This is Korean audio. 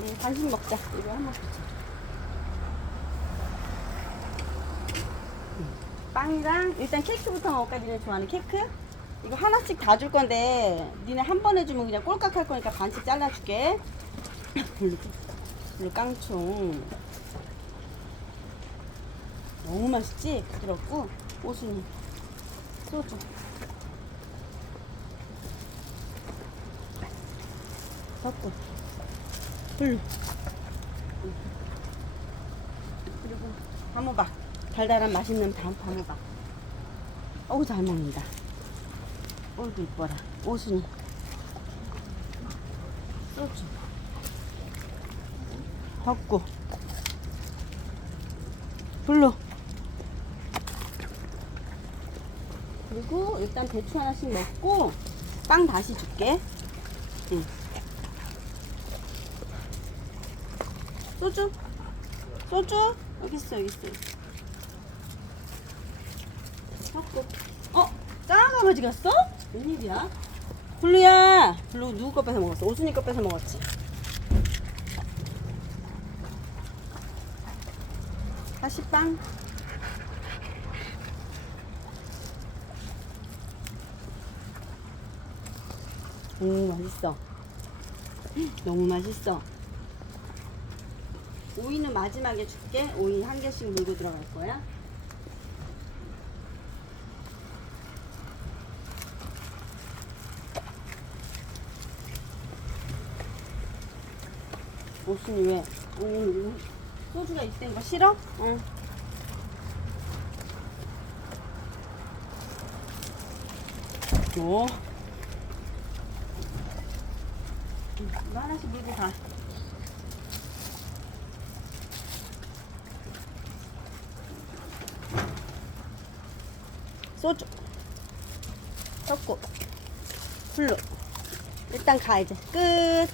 응, 간식 먹자. 이거 한번 주자. 응. 빵이랑 일단 케이크부터 먹을까? 니네 좋아하는 케이크? 이거 하나씩 다 줄 건데 니네 한 번 해주면 그냥 꼴깍 할 거니까 반씩 잘라줄게. 그리고 깡총. 너무 맛있지? 부드럽고 오순이 소주. 섞고 블루 그리고 단호박 달달한 맛있는 단, 단호박 어우 잘 먹는다. 어이구 이뻐라. 오순이 소주 벚고. 블루 그리고 일단 대추 하나씩 먹고 빵 다시 줄게. 응. 소주? 소주? 여기 있어, 여기 있어. 섞고. 어? 작은 아버지 갔어? 웬일이야? 블루야! 블루 누구 거 뺏어 먹었어? 오순이 거 뺏어 먹었지? 다시 빵. 오, 맛있어. 너무 맛있어. 오이는 마지막에 줄게. 오이 한 개씩 물고 들어갈 거야. 무슨 왜? 오이 소주가 있는 거 싫어? 응. 오. 응, 이거 하나씩 물고 가. 소주. 섞고. 블루 일단 가 이제. 끝